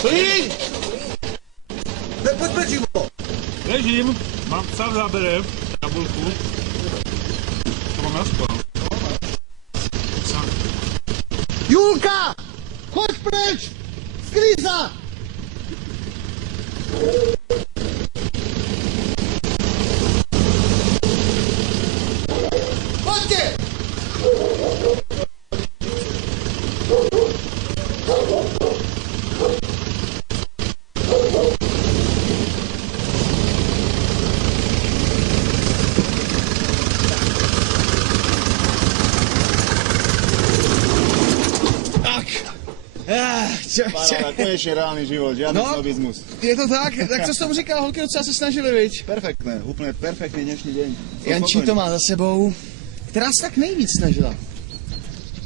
Plíň! Pojď preč, Ivo! Ležím, mám psa v zábere, tabulku. To mám na spolu. Julka! Choď preč! Skrýza! Poďte! Paráda, konečne reálny život, žiadny snobizmus. Je to tak? Tak co jsi tomu říkal? Holky docela se snažili, viď? Perfektné, úplne perfektný dnešný deň. Jančí to má za sebou. Která se tak nejvíc snažila?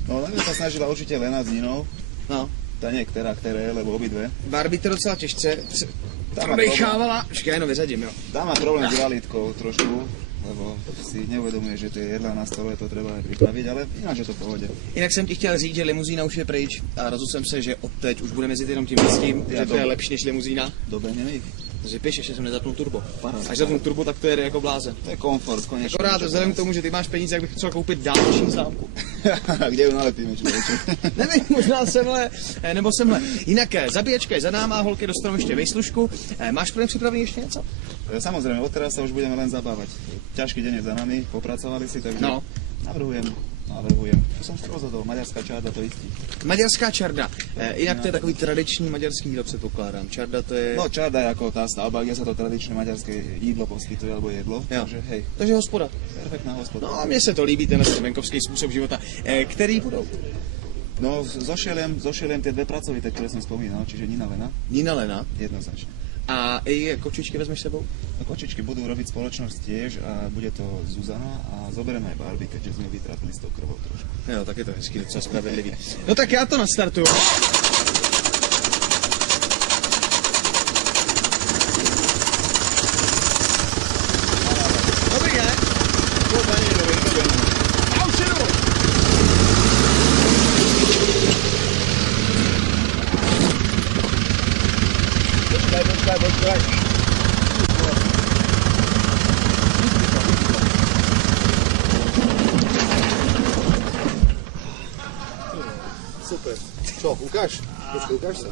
No, najviac sa snažila určite Lena s Ninou. No. Tá nie které, lebo obidve. Barbie to docela těžce Tam má prodejchávala. Počkej, jenom vyřadím, jo. Tá má problém s realitkou trošku, lebo si neuvedomuje, že tie jedlá na stole, to treba vypraviť, ale ináč je to v pohode. Jinak jsem ti chtěl říct, že limuzína už je pryč a rozhodl jsem se, že odteď už budeme jezdit jenom tím místím, že to je lepší než limuzína. Dobehnem ich. Takže píš, ještě jsem nezapnul turbo. Paráda. Až zapnu turbo, tak to jede jako blázen. To je komfort, konečne. Akorát vzhledem k tomu, že ty máš peníze, jak bych chtěl koupit dálniční známku. Kde ju nalepíme, člověče? Nevím, možná semhle, nebo semhle. Jinak zabíjačka je za náma, holky dostanou ještě vejslužku. Máš pro ně připravený ještě něco? Samozrejme, odteraz sa už budeme len zabávať. Ťažký deň je za nami, popracovali si, takže navrhujem. Co jsem si rozhodl, maďarská čarda, to jistý. Maďarská čarda. Jinak to je takový tradiční maďarský jídlo, předpokládám. Čarda to je... No, čarda je jako tá stavba, kde sa to tradičné maďarské jídlo poskytuje, alebo jedlo. Jo. Takže hej. Takže hospoda. Perfektná hospoda. No a mně se to líbí, ten venkovský způsob života. Který budou? No, zošeliem tie dve pracovité, ktoré som spomínal, čiže Nina Lena. Nina Lena. Jednoznačne. A i kočičky vezmeš sebou? No, kočičky budú robiť spoločnosť tiež a bude to Zuzana a zoberieme aj Barbie, keďže sme vytratili s tou krvou trošku. Jo, tak je to hezký, docela spravedlivý. No tak já to nastartuju. Dobrý, ne? Já už jedu. Počkej. Super. Co, ukáž? Počkej, ukáž sa.